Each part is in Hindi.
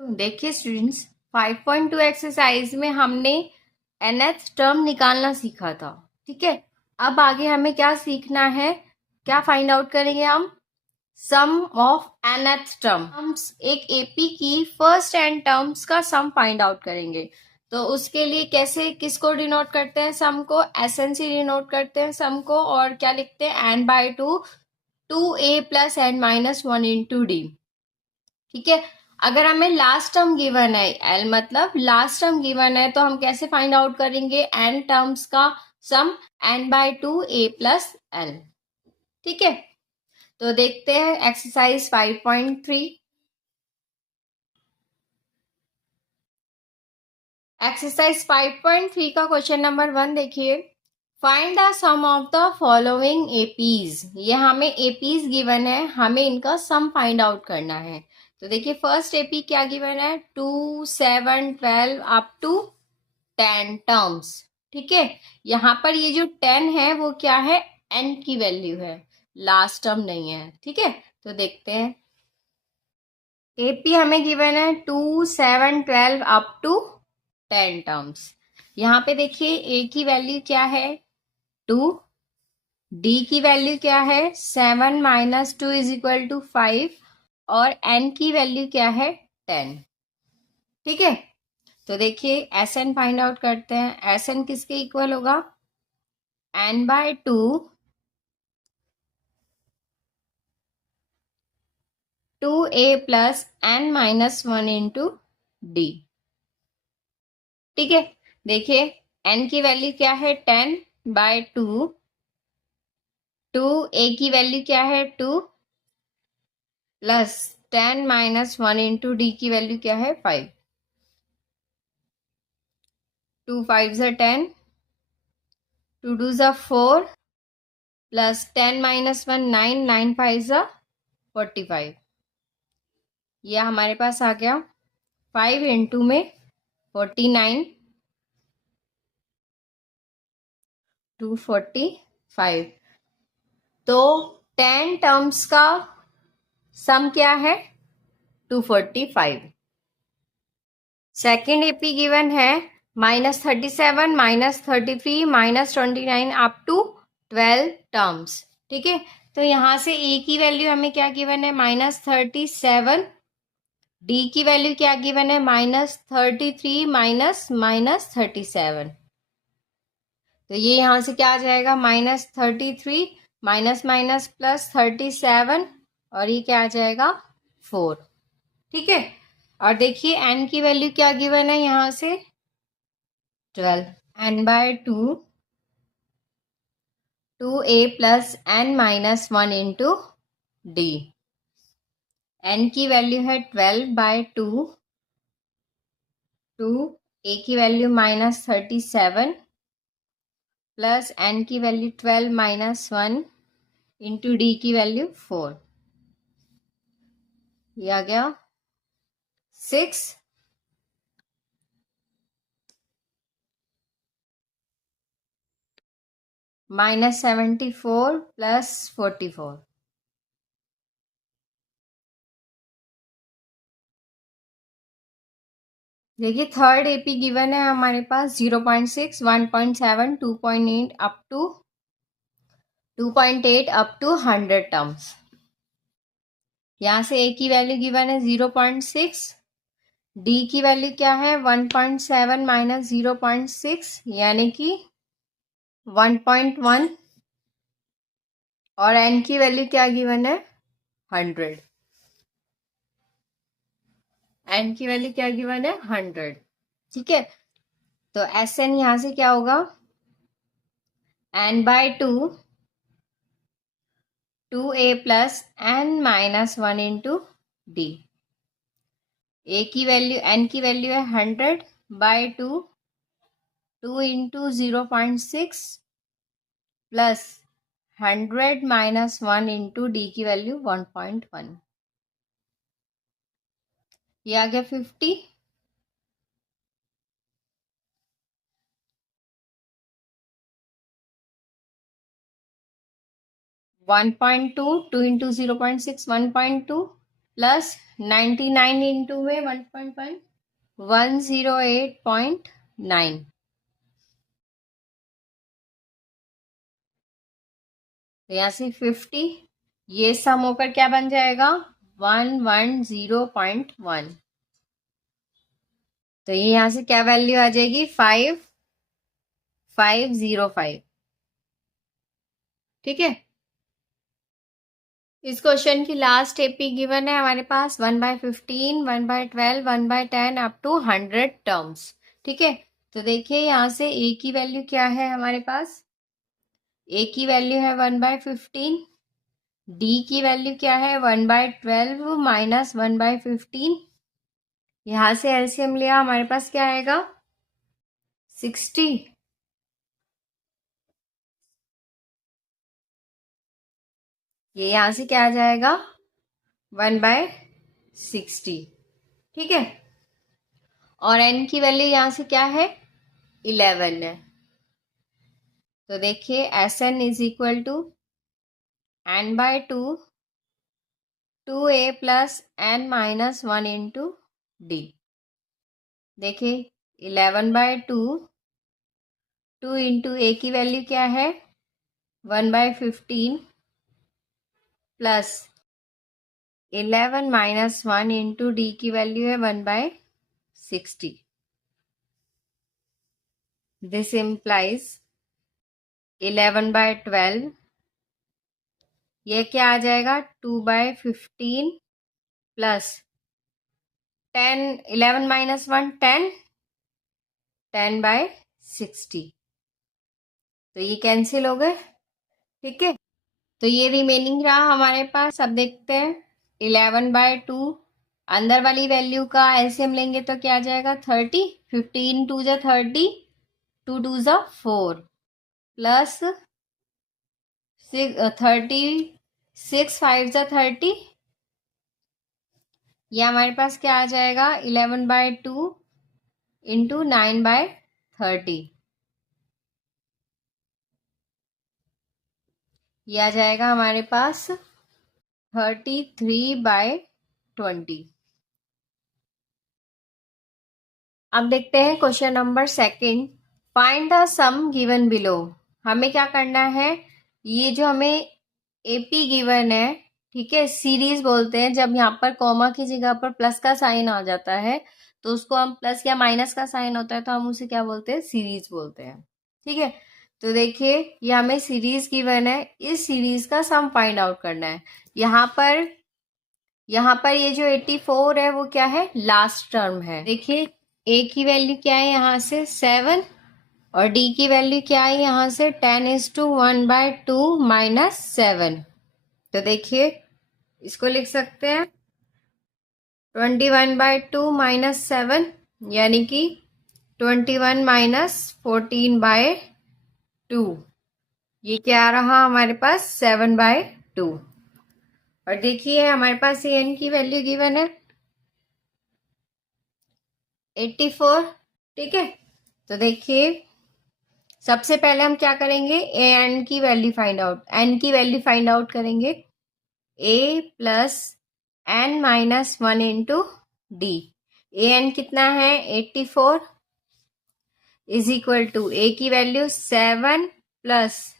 देखिए स्टूडेंट्स, 5.2 एक्सरसाइज में हमने nth टर्म निकालना सीखा था। ठीक है, अब आगे हमें क्या सीखना है, क्या फाइंड आउट करेंगे हम? सम ऑफ nth टर्म। हम एक एपी की फर्स्ट एन टर्म्स का सम फाइंड आउट करेंगे। तो उसके लिए कैसे, किसको डिनोट करते हैं? सम को एसएन से डिनोट करते हैं सम को, और क्या लिखते हैं? N by two, 2a plus N minus 1 into D. ठीक है, अगर हमें लास्ट टर्म गिवन है, एल मतलब लास्ट टर्म गिवन है, तो हम कैसे फाइंड आउट करेंगे एन टर्म्स का sum? N by two A plus L. ठीक है, तो देखते हैं एक्सरसाइज 5.3। एक्सरसाइज 5.3 का क्वेश्चन नंबर 1 देखिए। Find the sum of the following APs. ये हमें एपीज गिवन है, हमें इनका सम फाइंड आउट करना है। तो देखिए फर्स्ट एपी क्या गिवन है? 2, 7, 12 अप टू 10 टर्म्स। ठीक है, यहाँ पर ये जो 10 है वो क्या है? एन की वैल्यू है, लास्ट टर्म नहीं है। ठीक है, तो देखते हैं। एपी हमें गिवन है 2, 7, 12 अप टू 10 टर्म्स। यहाँ पे देखिए ए की वैल्यू क्या है? 2। डी की वैल्यू क्या है? 7 माइनस 2 इज इक्वल टू 5। और एन की वैल्यू क्या है? 10। ठीक है, तो देखिए एस एन फाइंड आउट करते हैं। एस एन किसके इक्वल होगा? N by two, 2a plus N minus 1 into D. ठीक है, देखिए एन की वैल्यू क्या है? 10 बाय टू, 2a की वैल्यू क्या है? 2 प्लस 10 माइनस 1 इंटू डी की वैल्यू क्या है? 5। 2 5 ज़ा 10, 2 2 ज़ा 4 प्लस 10 माइनस 1 9, 9 5 ज़ा 45। यह हमारे पास आ गया 5 इंटू में 49, 245। तो 10 टर्म्स का सम क्या है? 245। सेकेंड एपी गिवन है -37, -33, -29 अप टू 12 टर्म्स। ठीक है, तो यहां से ए की वैल्यू हमें क्या गिवन है? -37। डी की वैल्यू क्या गिवन है? -33 -37। तो ये यहां से क्या आ जाएगा? -33 माइनस माइनस प्लस 37, और ये क्या आ जाएगा? 4। ठीक है, और देखिए एन की वैल्यू क्या गिवन है यहां से? 12। N by two, 2a plus N minus 1 into d. N की वैल्यू है 12 बाय टू, 2 ए की वैल्यू -37 प्लस एन की वैल्यू 12 माइनस 1 इंटू डी की वैल्यू 4। ये आ गया 6। -74 प्लस 44। देखिए थर्ड एपी गिवन है हमारे पास 0.6, 1.7, 2.8 up to 2.8 up to 100 terms. यहाँ से ए की वैल्यू गिवन है 0.6, डी की वैल्यू क्या है? 1.7 माइनस 0.6 यानी कि 1.1, और एन की वैल्यू क्या गिवन है? 100। एन की वैल्यू क्या गिवन है? 100। ठीक है, तो एस एन यहां से क्या होगा? N by two, 2a plus N minus 1 into D. A की वैल्यू, एन की वैल्यू है 100 by two, 2 into 0.6 plus 100 minus 1 into D की वैल्यू 1.1। ये आ गया 50। 1.2, 2 इंटू 0.6 1.2, प्लस 99 इंटू में 1.1 108.9। तो यहाँ से 50, ये सम होकर क्या बन जाएगा 110.1। तो ये यहाँ से क्या वैल्यू आ जाएगी 5505। ठीक है। इस क्वेश्चन की लास्ट एपी गिवन है हमारे पास 1/15, 1/12, 1/10 अप टू 100 टर्म्स। ठीक है। तो देखिए यहाँ से ए की वैल्यू क्या है हमारे पास, ए की वैल्यू है 1/15, डी की वैल्यू क्या है 1/12 माइनस 1/15। यहां से एलसीएम लिया, हमारे पास क्या आएगा 60। ये यहां से क्या आ जाएगा 1/60। ठीक है। और एन की वैल्यू यहां से क्या है 11 है। तो देखिए S n is equal to n/2 2a plus n minus 1 into d. देखिए 11/2 2 इंटू ए की वैल्यू क्या है 1/15 प्लस 11 माइनस 1 इंटू डी की वैल्यू है 1/60। दिस इम्प्लाइज 11/12, ये क्या आ जाएगा 2/15 प्लस 10, 11 माइनस 1 10, 10/60। तो ये कैंसिल हो गए। ठीक है। तो ये रिमेनिंग रहा हमारे पास। अब देखते हैं 11/2, अंदर वाली वैल्यू का एलसीएम लेंगे तो क्या आ जाएगा 30, 15 2 जा 30, 2 2 जा 4 प्लस 36 5 जा 30। ये हमारे पास क्या आ जाएगा 11/2 इंटू 9/30। ये आ जाएगा हमारे पास 33/20। अब देखते हैं question number second. Find the sum given below. हमें क्या करना है, ये जो हमें एपी गिवन है, ठीक है, सीरीज बोलते हैं जब यहाँ पर कॉमा की जगह पर प्लस का साइन आ जाता है तो उसको हम प्लस या माइनस का साइन होता है तो हम उसे क्या बोलते हैं सीरीज बोलते हैं। ठीक है। तो देखिए ये हमें सीरीज गिवन है, इस सीरीज का सम फाइंड आउट करना है। यहाँ पर ये जो 84 है वो क्या है लास्ट टर्म है। देखिए ए की वैल्यू क्या है यहाँ से 7 और डी की वैल्यू क्या है यहाँ से 10:1/2 माइनस 7। तो देखिए इसको लिख सकते हैं 21/2 माइनस 7 यानी कि 21 माइनस 14/2। ये क्या रहा हमारे पास 7/2। और देखिए हमारे पास ये एन की वैल्यू गिवन है 84। ठीक है। तो देखिए सबसे पहले हम क्या करेंगे ए एन की वैल्यू फाइंड आउट, एन की वैल्यू फाइंड आउट करेंगे A plus N minus 1 into D. A N कितना है 84 इज इक्वल टू ए की value 7 plus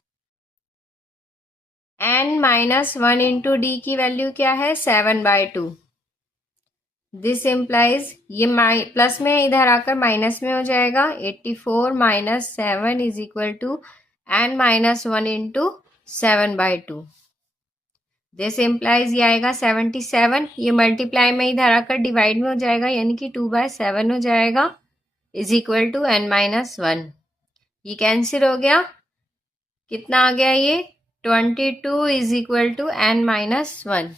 N minus 1 into D की वैल्यू क्या है 7/2। दिस इम्प्लाइज ये प्लस में इधर आकर माइनस में हो जाएगा 84 minus 7 is equal to n minus 1 into 7/2। This implies ये आएगा 77, ये मल्टीप्लाई में इधर आकर डिवाइड में हो जाएगा यानी कि 2/7 हो जाएगा is equal to n minus 1। ये कैंसिल हो गया, कितना आ गया ये 22 is equal to n minus 1।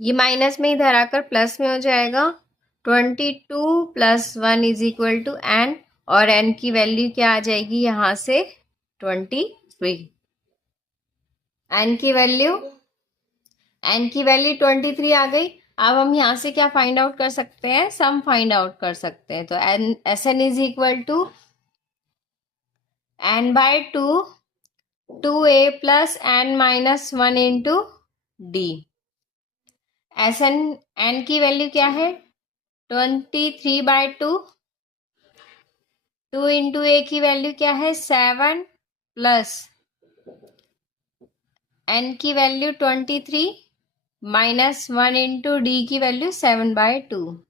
ये माइनस में इधर आकर प्लस में हो जाएगा 22 plus 1 is equal to n और एन की वैल्यू क्या आ जाएगी यहाँ से 23। एन की वैल्यू 23 आ गई। अब हम यहाँ से क्या फाइंड आउट कर सकते हैं सम फाइंड आउट कर सकते हैं। तो n S n is equal to n/2 2a plus n minus 1 into d. N की वैल्यू क्या है 23/2। 2 इंटू ए की वैल्यू क्या है 7 प्लस एन की वैल्यू 23 माइनस 1 इंटू डी की वैल्यू 7/2।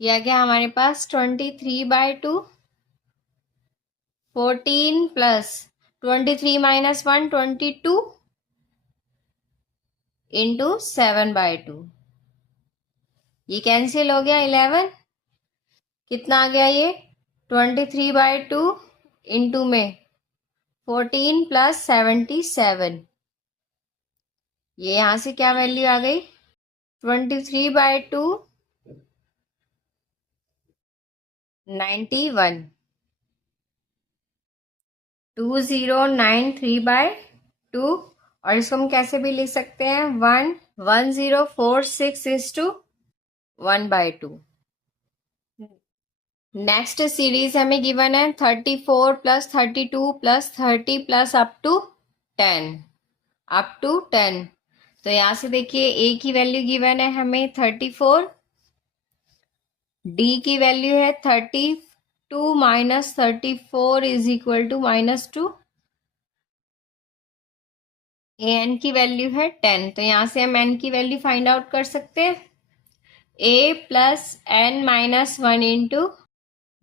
यह गया हमारे पास 23/2। 14 प्लस 23 माइनस 1 22 इंटू 7/2। ये कैंसिल हो गया 11। कितना आ गया ये 23/2 इंटू में 14 प्लस 77। ये यहां से क्या वैल्यू आ गई 23/2 91। 2093/2। और इसको हम कैसे भी लिख सकते हैं 11046:1/2। नेक्स्ट सीरीज हमें गिवन है 34 plus 32 plus 30 plus up to 10। तो यहां से देखिए ए की वैल्यू गिवन है हमें 34, डी की वैल्यू है 32 minus 34 is equal to -2। N की वैल्यू है 10। तो यहां से हम एन की वैल्यू फाइंड आउट कर सकते हैं a plus N minus 1 into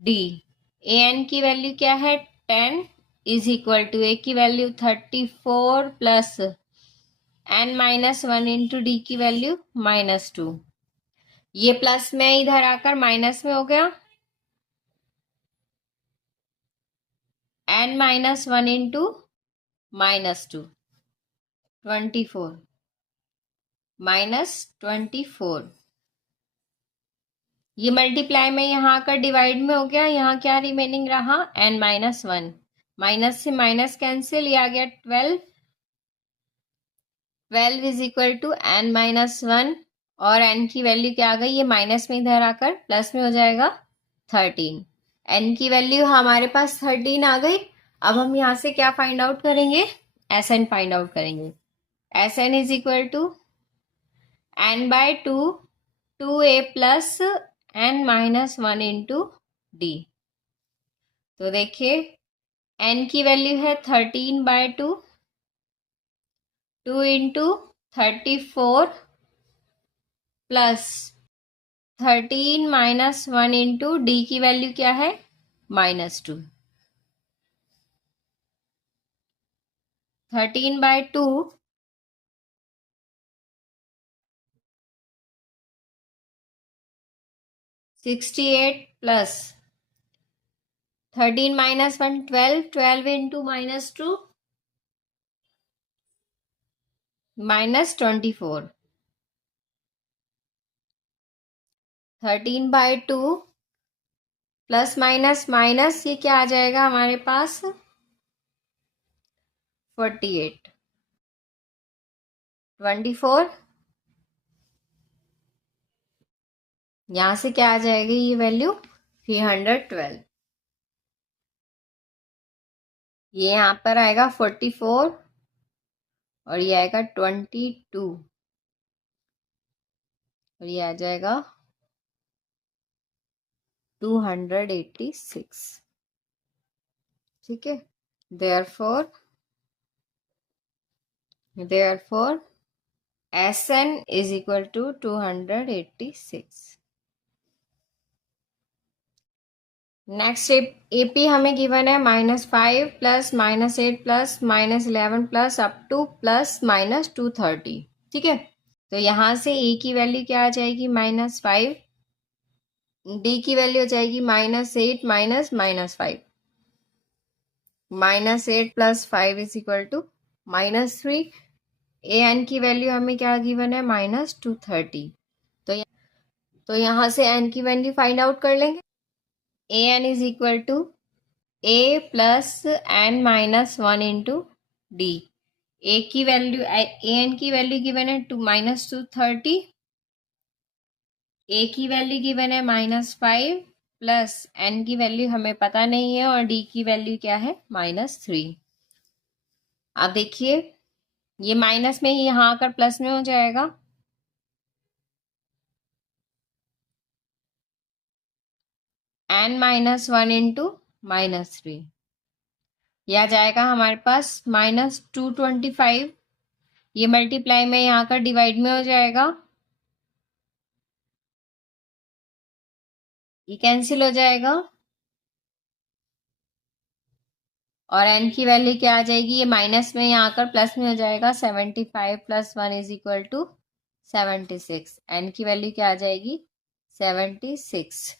D. A N की वैल्यू क्या है 10 इज इक्वल टू ए की value 34 plus N minus 1 into D की वैल्यू -2। ये प्लस में इधर आकर माइनस में हो गया। N minus 1 into -2 24 -24। ये मल्टीप्लाई में यहाँ आकर डिवाइड में हो गया। यहाँ क्या रिमेनिंग रहा n माइनस 1। माइनस से माइनस कैंसिल, ये आ गया 12। 12 is equal to n minus 1 और n की वैल्यू क्या आ गई ये माइनस में इधर आकर प्लस में हो जाएगा 13। n की वैल्यू हमारे पास 13 आ गई। अब हम यहाँ से क्या फाइंड आउट करेंगे Sn फाइंड आउट करेंगे। Sn is equal to n/2 2a plus n minus 1 into d. तो देखिए n की वैल्यू है 13/2 2 into 34 plus 13 minus 1 into D की वैल्यू क्या है -2। 13/2 68 plus 13 minus 1 12 12 into -2 -24। 13/2 plus minus minus ये क्या आ जाएगा हमारे पास 48। 24 यहां से क्या आ जाएगी ये वैल्यू 312। ये यहाँ पर आएगा 44 और ये आएगा 22 और ये आ जाएगा 286। ठीक है। Therefore Sn is equal to 286। Next AP हमें गिवन है -5 plus -8 plus -11 plus up to plus -230। ठीक है। तो यहां से ए की वैल्यू क्या आ जाएगी -5, डी की वैल्यू हो जाएगी -8 minus -5। -8 plus 5 is equal to -3। A N की वैल्यू हमें क्या गिवन है -230। तो यहाँ से एन की वैल्यू फाइंड आउट कर लेंगे। A N is equal to A plus N minus 1 into D. A की वैल्यू ए एन की वैल्यू गिवन है -230। ए की वैल्यू गिवन है -5 प्लस एन की वैल्यू हमें पता नहीं है और डी की वैल्यू क्या है -3। अब देखिए ये माइनस में ही यहाँ आकर प्लस में हो जाएगा। n-1 इंटू -3, यह आ जाएगा हमारे पास -225। ये मल्टीप्लाई में यहाँ का डिवाइड में हो जाएगा, ये कैंसिल हो जाएगा और n की वैल्यू क्या आ जाएगी, ये माइनस में यहाँ आकर प्लस में हो जाएगा। 75 + 1 = 76। n की वैल्यू क्या आ जाएगी, 76।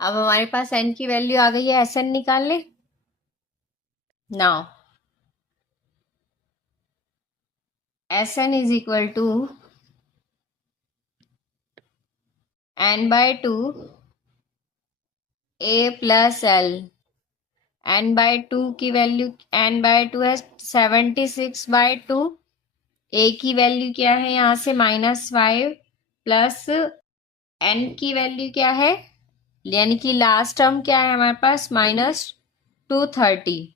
अब हमारे पास n की वैल्यू आ गई है, Sn निकाल ले। Now Sn = n/2 a + l। n/2 की वैल्यू n/2 है 76/2। a की वैल्यू क्या है, यहाँ से -5 प्लस n की वैल्यू क्या है, यानी कि लास्ट टर्म क्या है हमारे पास, -230।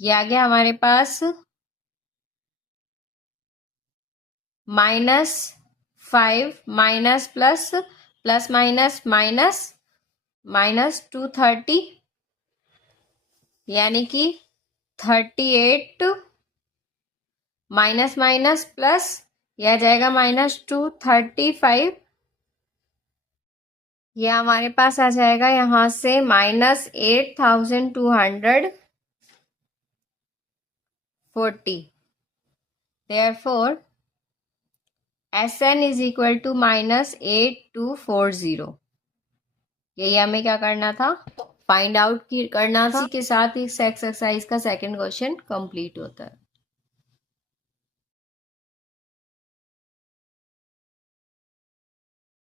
ये आ गया हमारे पास -5 माइनस प्लस प्लस माइनस -230, यानी कि 38 माइनस माइनस प्लस, यह आ जाएगा -235। यह हमारे पास आ जाएगा यहाँ से -8240। Therefore Sn = -8240। यही हमें क्या करना था, फाइंड आउट करना था। इसी के साथ इस एक्सरसाइज का सेकंड क्वेश्चन कंप्लीट होता है।